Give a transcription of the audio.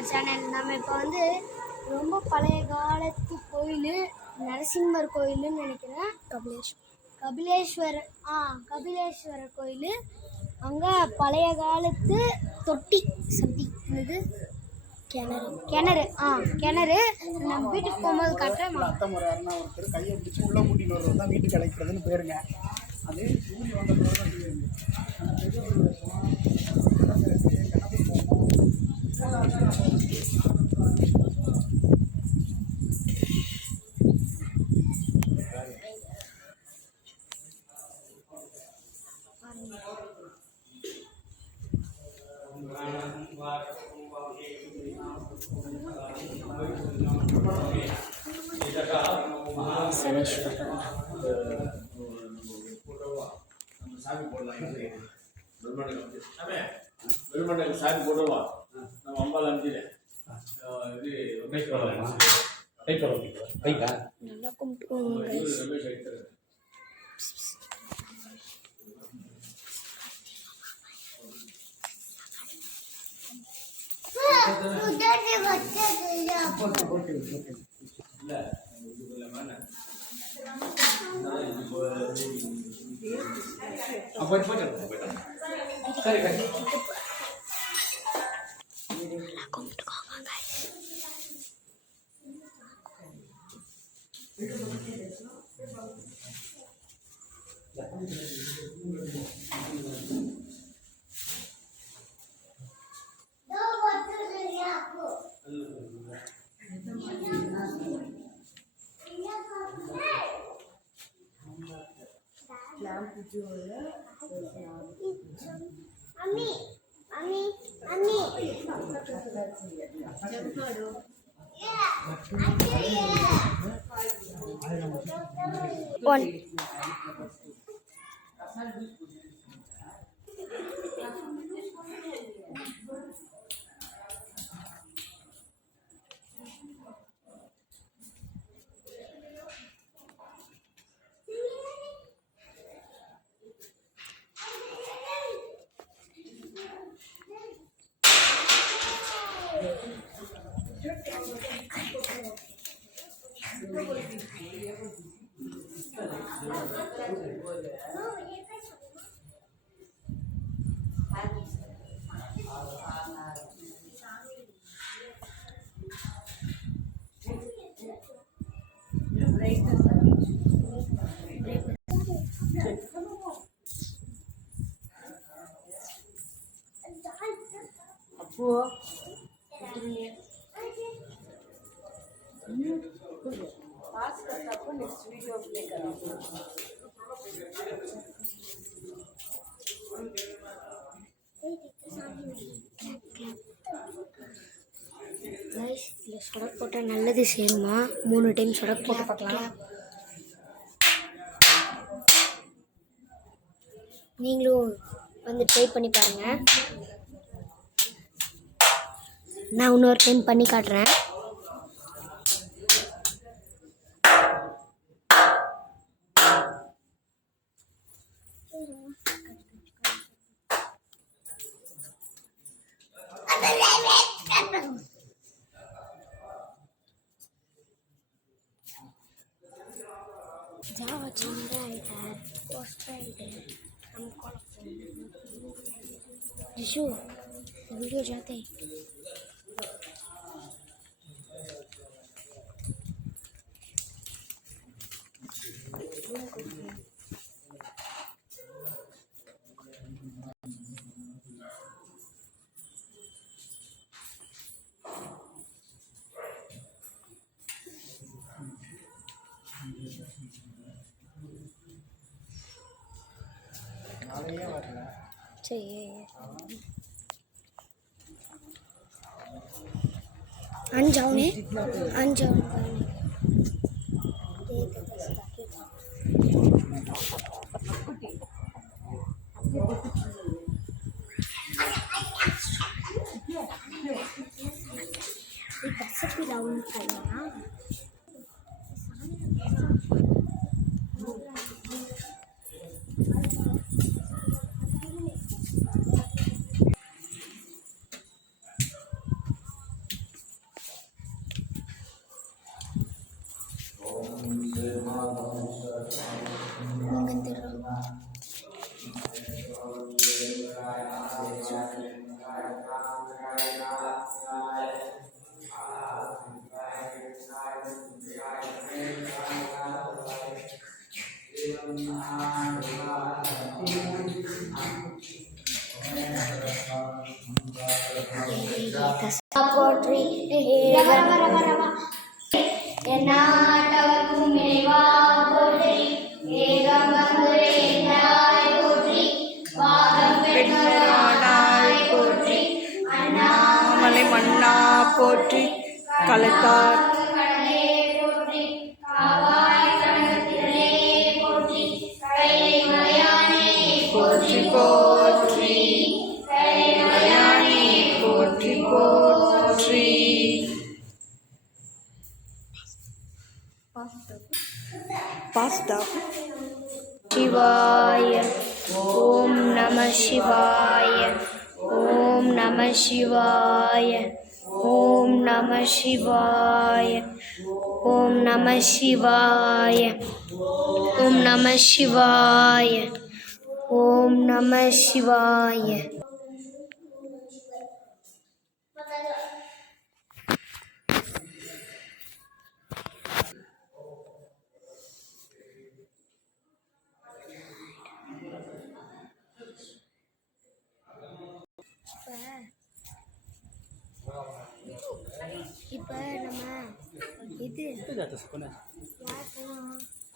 நம்ம சேனல். நம்ம இப்போ வந்து ரொம்ப பழைய காலத்து கோயில், நரசிம்மர் கோயிலுன்னு நினைக்கிறேன். கபிலேஸ்வரர் கோயில். அங்கே பழைய காலத்து தொட்டி இது கிணறு நம்ம வீட்டுக்கு போகும்போது காட்டுறேன். அத்தை முறை ஒருத்தர் கையை பிடிச்சி உள்ள கூட்டிட்டு வருவது தான் வீட்டுக்கு அழைக்கிறதுன்னு போயிருங்க. அது சூரிய வந்த சாமி போடுவா நம்ம அம்பாள் அனுப்பிச்சு நல்லா கும்பிட்டுக்கோங்க. சொடக்கு போட்டால் நல்லது சேருமா? 3 டைம் சொடக்கு போட்டு பார்க்கலாம். நீங்களும் வந்து ட்ரை பண்ணி பாருங்கள். நான் இன்னொரு டைம் பண்ணி காட்டுறேன். Java Chandra Australia. I'm calling. Jishu, video जाते हैं. चाहिए अनजाओ ने अनजाओ போற்றி என்னாட்டவர்க்கும் இறைவா போற்றி ஏகம் வந்துரே என்னாய் போற்றி வாதம் பெண்ணானாய் போற்றி அண்ணாமலை மன்னா போற்றி கலத்தார் கடலே போற்றி காவாய் கனகத்திரளே போற்றி கைலை மலையானே போற்றி போற்றி மலையானே போற்றி போற்றி பாஸ்தா சிவாய ஓம் நம சிவாய ஓம் நம சிவாய ஓம் நம சிவாய ஓம் நம சிவாய ஓம் நம சிவாய ஓம் நம சிவாய இப்போ நம்ம இது